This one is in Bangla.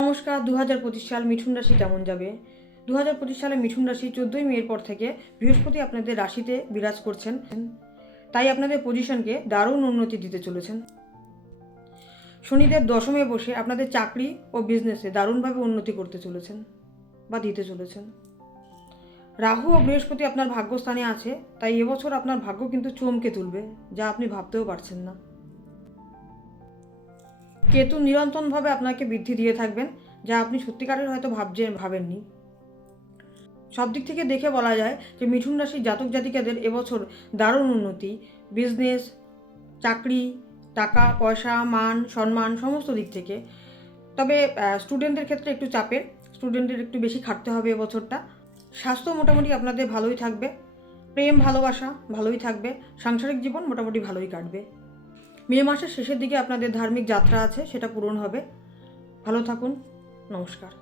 নমস্কার। 2025 সাল মিথুন রাশি কেমন যাবে? 2025 সালে মিথুন রাশি 14ই মের পর থেকে বৃহস্পতি আপনাদের রাশিতে বিরাজ করছেন, তাই আপনাদের পজিশনকে দারুণ উন্নতি দিতে চলেছেন। শনিদেব দশমে বসে আপনাদের চাকরি ও বিজনেসে দারুণভাবে উন্নতি করতে চলেছেন বা দিতে চলেছেন। রাহু ও বৃহস্পতি আপনার ভাগ্যস্থানে আছে, তাই এবছর আপনার ভাগ্য কিন্তু চমকে তুলবে, যা আপনি ভাবতেও পারছেন না। কেতু নিরন্তরভাবে আপনাকে বৃদ্ধি দিয়ে থাকবেন, যা আপনি সত্যিকারের হয়তো ভাবেননি। সব দিক থেকে দেখে বলা যায় যে মিথুন রাশির জাতক জাতিকাদের এবছর দারুণ উন্নতি, বিজনেস, চাকরি, টাকা পয়সা, মান সম্মান সমস্ত দিক থেকে। তবে স্টুডেন্টদের ক্ষেত্রে একটু চাপের, স্টুডেন্টদের একটু বেশি খাটতে হবে এবছরটা। স্বাস্থ্য মোটামুটি আপনাদের ভালোই থাকবে, প্রেম ভালোবাসা ভালোই থাকবে, সাংসারিক জীবন মোটামুটি ভালোই কাটবে। মে মাসের শেষের দিকে আপনাদের ধার্মিক যাত্রা আছে, সেটা পূরণ হবে। ভালো থাকুন, নমস্কার।